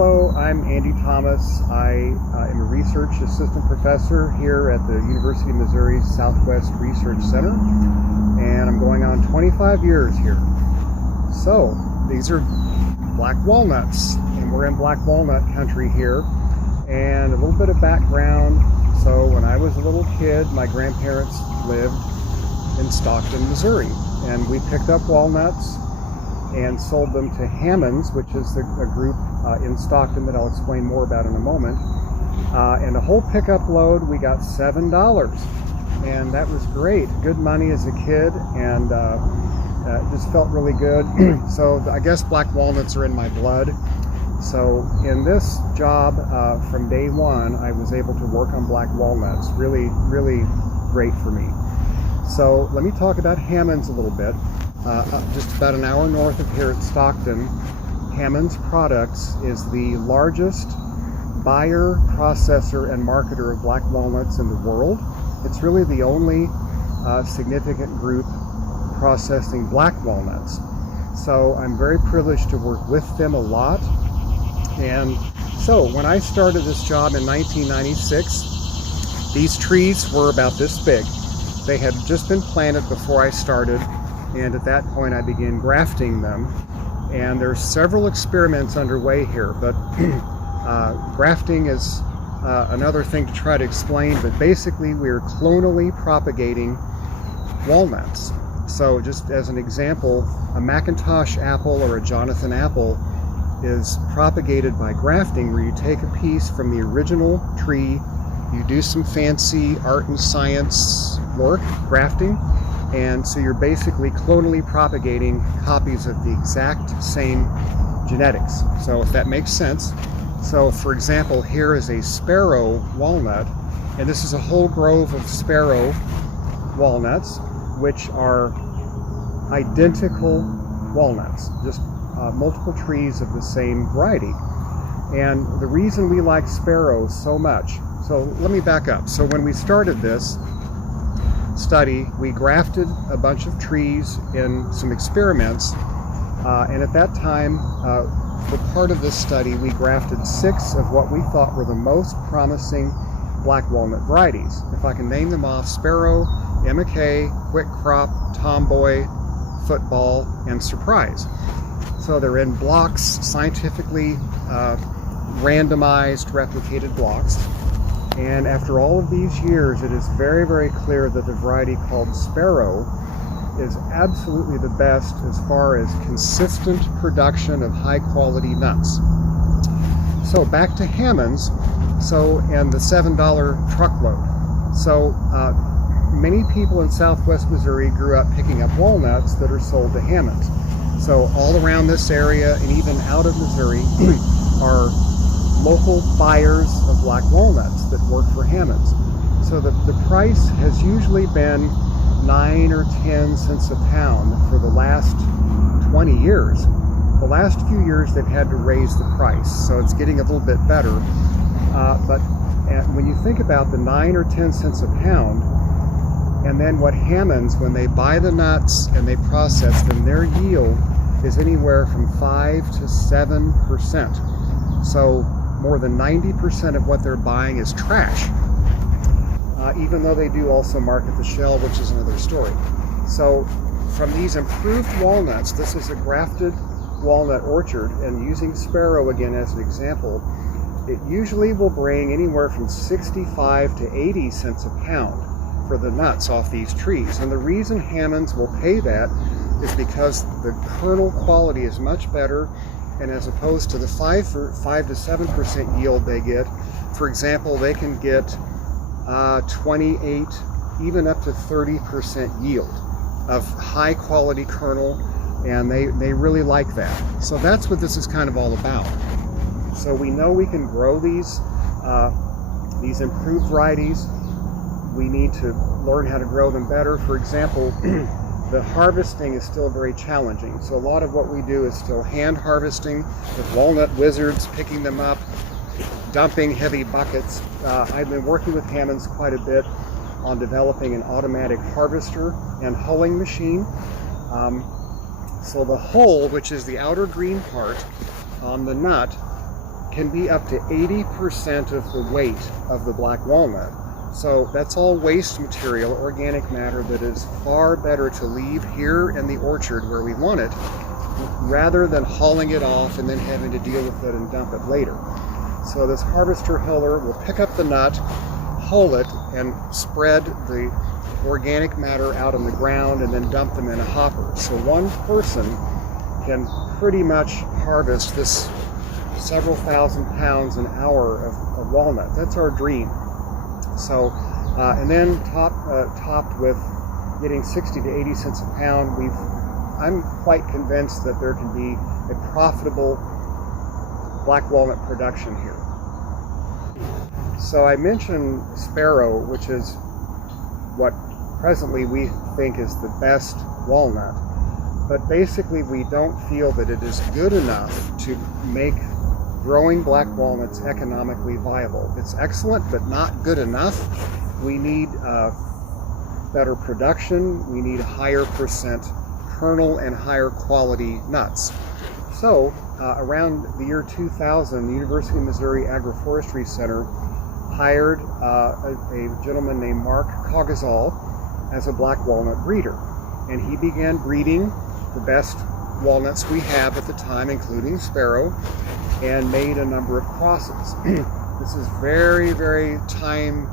Hello, I'm Andy Thomas. I am a research assistant professor here at the University of Missouri's Southwest Research Center, and I'm going on 25 years here. So, these are black walnuts, and we're in black walnut country here. And a little bit of background. So when I was a little kid, my grandparents lived in Stockton, Missouri, and we picked up walnuts and sold them to Hammonds, which is a group in Stockton that I'll explain more about in a moment. And a whole pickup load, we got $7, and that was great. Good money as a kid, and it just felt really good. So I guess black walnuts are in my blood. So in this job, from day one, I was able to work on black walnuts. Really, really great for me. So let me talk about Hammonds a little bit. Just about an hour north of here at Stockton, Hammonds Products is the largest buyer, processor, and marketer of black walnuts in the world. It's really the only significant group processing black walnuts. So I'm very privileged to work with them a lot. And so when I started this job in 1996, these trees were about this big. They had just been planted before I started, and at that point I began grafting them. And there's several experiments underway here, but grafting is another thing to try to explain, but basically we're clonally propagating walnuts. So just as an example, a Macintosh apple or a Jonathan apple is propagated by grafting, where you take a piece from the original tree, you do some fancy art and science work, grafting, and so you're basically clonally propagating copies of the exact same genetics. So if that makes sense. So for example, here is a sparrow walnut, and this is a whole grove of sparrow walnuts, which are identical walnuts, just multiple trees of the same variety. And the reason we like sparrows so much, so let me back up. So when we started this study, we grafted a bunch of trees in some experiments, and at that time, for part of this study, we grafted 6 of what we thought were the most promising black walnut varieties. If I can name them off: Sparrow, McKay, Quick Crop, Tomboy, Football, and Surprise. So they're in blocks, scientifically randomized, replicated blocks. And after all of these years, it is very, very clear that the variety called Sparrow is absolutely the best as far as consistent production of high quality nuts. So back to Hammonds, and the $7 truckload. So many people in Southwest Missouri grew up picking up walnuts that are sold to Hammonds. So all around this area and even out of Missouri are local buyers of black walnuts that work for Hammonds. So the price has usually been 9 or 10 cents a pound for the last 20 years. The last few years they've had to raise the price, so it's getting a little bit better. But when you think about the 9 or 10 cents a pound, and then what Hammonds, when they buy the nuts and they process them, their yield is anywhere from 5 to 7%. So more than 90% of what they're buying is trash, even though they do also market the shell, which is another story. So from these improved walnuts, this is a grafted walnut orchard, and using Sparrow again as an example, it usually will bring anywhere from 65 to 80 cents a pound for the nuts off these trees. And the reason Hammonds will pay that is because the kernel quality is much better, and as opposed to the 5 to 7% yield they get, for example, they can get 28, even up to 30% yield of high quality kernel, and they really like that. So that's what this is kind of all about. So we know we can grow these improved varieties. We need to learn how to grow them better. For example, the harvesting is still very challenging. So a lot of what we do is still hand harvesting with walnut wizards, picking them up, dumping heavy buckets. I've been working with Hammonds quite a bit on developing an automatic harvester and hulling machine. So the hull, which is the outer green part on the nut, can be up to 80% of the weight of the black walnut. So that's all waste material, organic matter that is far better to leave here in the orchard where we want it, rather than hauling it off and then having to deal with it and dump it later. So this harvester huller will pick up the nut, hull it, and spread the organic matter out on the ground and then dump them in a hopper. So one person can pretty much harvest this several thousand pounds an hour of walnut. That's our dream. So, and then topped with getting 60 to 80 cents a pound, I'm quite convinced that there can be a profitable black walnut production here. So I mentioned sparrow, which is what presently we think is the best walnut, but basically we don't feel that it is good enough to make growing black walnuts economically viable. It's excellent, but not good enough. We need better production. We need a higher percent kernel and higher quality nuts. So around the year 2000, the University of Missouri Agroforestry Center hired a gentleman named Mark Coggazall as a black walnut breeder. And he began breeding the best walnuts we have at the time, including sparrow, and made a number of crosses. This is very, very time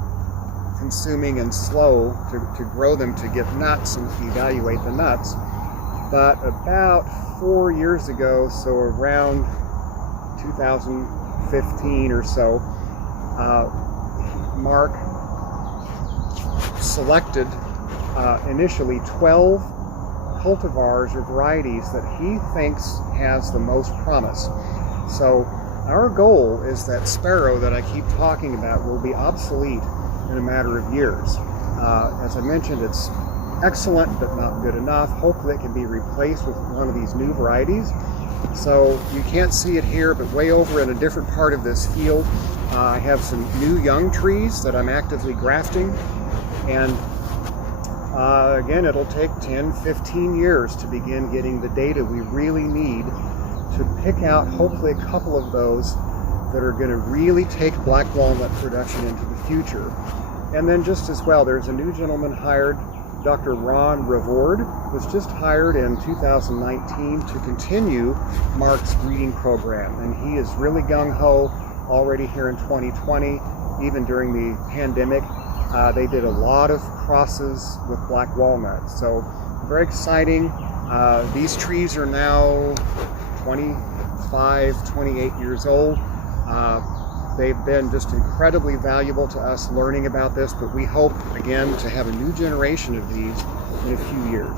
consuming and slow to grow them to get nuts and evaluate the nuts. But about 4 years ago, so around 2015 or so, Mark selected initially 12 cultivars or varieties that he thinks has the most promise. So our goal is that sparrow that I keep talking about will be obsolete in a matter of years. As I mentioned, it's excellent but not good enough. Hopefully it can be replaced with one of these new varieties. So you can't see it here, but way over in a different part of this field, I have some new young trees that I'm actively grafting. And again, it'll take 10, 15 years to begin getting the data we really need to pick out hopefully a couple of those that are going to really take black walnut production into the future. And then just as well, there's a new gentleman hired, Dr. Ron Revord, was just hired in 2019 to continue Mark's breeding program. And he is really gung-ho already here in 2020, even during the pandemic. They did a lot of crosses with black walnut. So very exciting. These trees are now 25, 28 years old. They've been just incredibly valuable to us learning about this, but we hope, again, to have a new generation of these in a few years.